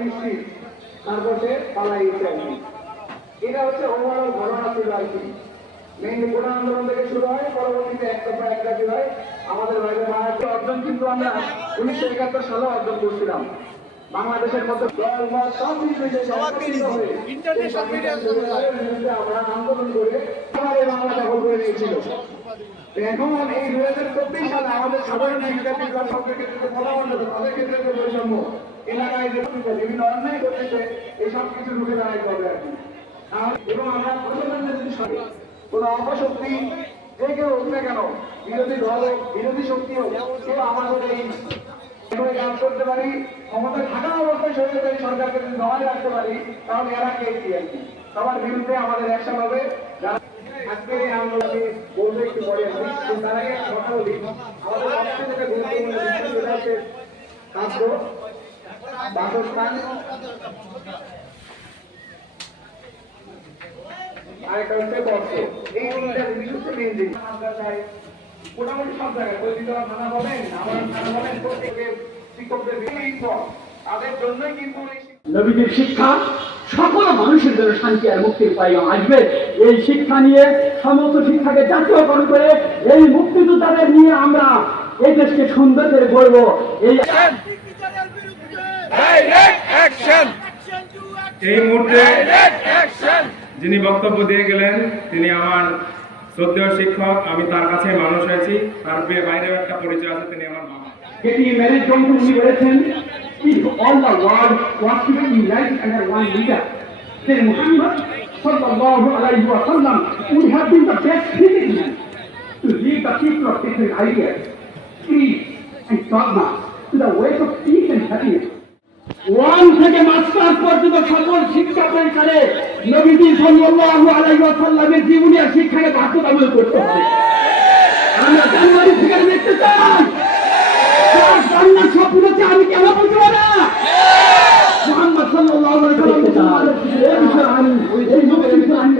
নিশ্চিত, তারপর সে পালাই গেছে আর কি। এটা হচ্ছে ওভারঅল ঘটনা ছিল আর কি। মেইন কোন আন্দোলন থেকে শুরু হয়, পরবর্তীতে একটা পর একটা কি হয় আমাদের বাইরে বাংলাদেশে অর্জন কিন্তু আমরা 1971 সালে অর্জন করছিলাম। বাংলাদেশের মধ্যে আমরা আন্দোলন করে আমাদের বাংলা দখল করে নিয়েছিল। এখন এই 2024 সালে আমাদের সাধারণ শিক্ষার্থীরা সরকারের ক্ষেত্রে তাদের ক্ষেত্রে যে বৈষম্য এলাকায় যে বিভিন্ন অন্যায় করতেছে এসব কিছু রুখে দাঁড়াইতে হবে আর কি। এবং আমরা প্রশাসনের যদি কোন অপশক্তি যে কেউ হোক না কেন, বিরোধী দল হোক বিরোধী শক্তি হোক, কেউ আমাদের এই কাজ করতে পারি, ক্ষমতা থাকা অবস্থায় সরকারি সরকারকে যদি দমায় রাখতে পারি তাহলে এরা কে কি আর কি। সবার বিরুদ্ধে আমাদের অ্যাকশন হবে। যারা আজকের এই আন্দোলনে বলবে একটু পরে আসি, তার আগে কথা বলি আমাদের সবচেয়ে যেটা গুরুত্বপূর্ণ বিষয় সেটা হচ্ছে খাদ্য, বাসস্থান, আরেকটা হচ্ছে বস্ত্র। এই তিনটা জিনিস হচ্ছে মেন জিনিস। আমরা চাই মোটামুটি সব জায়গায় পরিচিতরা থানা বলেন, আমার থানা বলেন, প্রত্যেকে শিক্ষকদের তাদের জন্যই কিন্তু নবীদের শিক্ষা সকল মানুষের জন্য শান্তি আর মুক্তির উপায় আসবে। এই শিক্ষা নিয়ে সমস্ত শিক্ষাকে জাতীয়করণ করে এই মুক্তিযোদ্ধাদের নিয়ে আমরা এই দেশকে সুন্দর করে গড়ব। এই মুহূর্তে যিনি বক্তব্য দিয়ে গেলেন তিনি আমার শ্রদ্ধেয় শিক্ষক। আমি তার কাছে মানুষ হয়েছি, তার বাইরেও একটা পরিচয় আছে, তিনি আমার বাবা। যেটি ম্যানেজ যন্ত্র উনি বলেছেন, if all the world was to be united under one leader, then Muhammad sallallahu alaihi wasallam would have been the best fitted man to lead the people of different ideas, creeds and dogma to the way of peace and happiness. One থেকে master পর্যন্ত সকল শিক্ষা প্রতিষ্ঠানে নবীজি সাল্লাল্লাহু আলাইহি ওয়াসাল্লামের জীবনী আর শিক্ষাকে বাধ্যতামূলক করতে হবে। আমরা জানুয়ারি থেকে দেখতে চাই বাংলার স্বপ্ন হচ্ছে আমি কেন বলতে পারি না মুহাম্মদ সাল্লাল্লাহু আলাইহি ওয়াসাল্লাম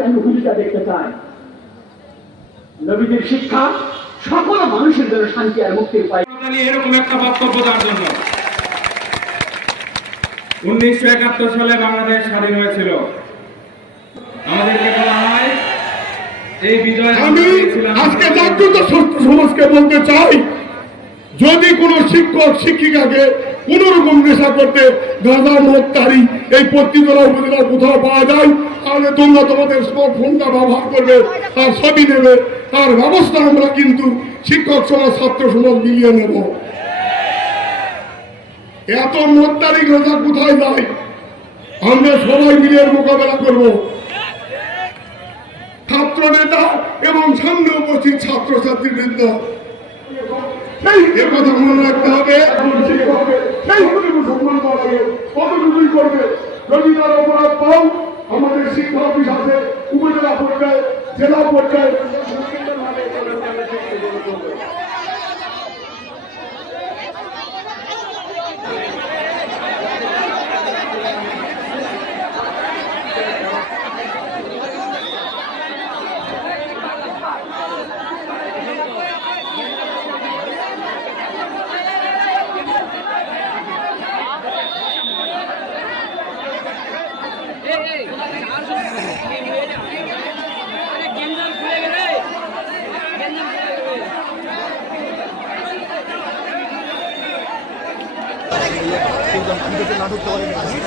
আমি ভূমিকা দেখতে চাই। নবীজির শিক্ষা সকল মানুষের জন্য শান্তি আর মুক্তির উপায়। এরকম একটা বক্তব্য দেওয়ার জন্য 1971 সালে বাংলাদেশ স্বাধীন হয়েছিল। আমাদেরকে বলা হয় এই বিজয়। আমি আজকে জাগ্রত ছাত্র সমাজকে বলতে চাই, যদি কোনো শিক্ষক শিক্ষিকাকে কোন রকম নেশা করতে গাঁজা মদ তারি এই পত্রিকা উপজেলার কোথাও পাওয়া যায় তাহলে তোমরা তোমাদের স্মার্টফোনটা ব্যবহার করবে, তার ছবি নেবে, তার ব্যবস্থা আমরা কিন্তু শিক্ষক সমাজ ছাত্র সমাজ মিলিয়ে নেব। এত মতদারি গাঁজা কোথায় যায় আমরা সবাই মিলে মোকাবেলা করব। ছাত্র নেতা এবং সামনে উপস্থিত ছাত্রছাত্রী বৃন্দ এর কথা মনে রাখতে হবে। সম্মান করা লাগে কতটুকুই করবে। যদি তার অপরাধ পাও আমাদের শিক্ষা অফিস আছে, উপজেলা পর্যায়ে জেলা পর্যায়ে নাটক করে পিছিয়ে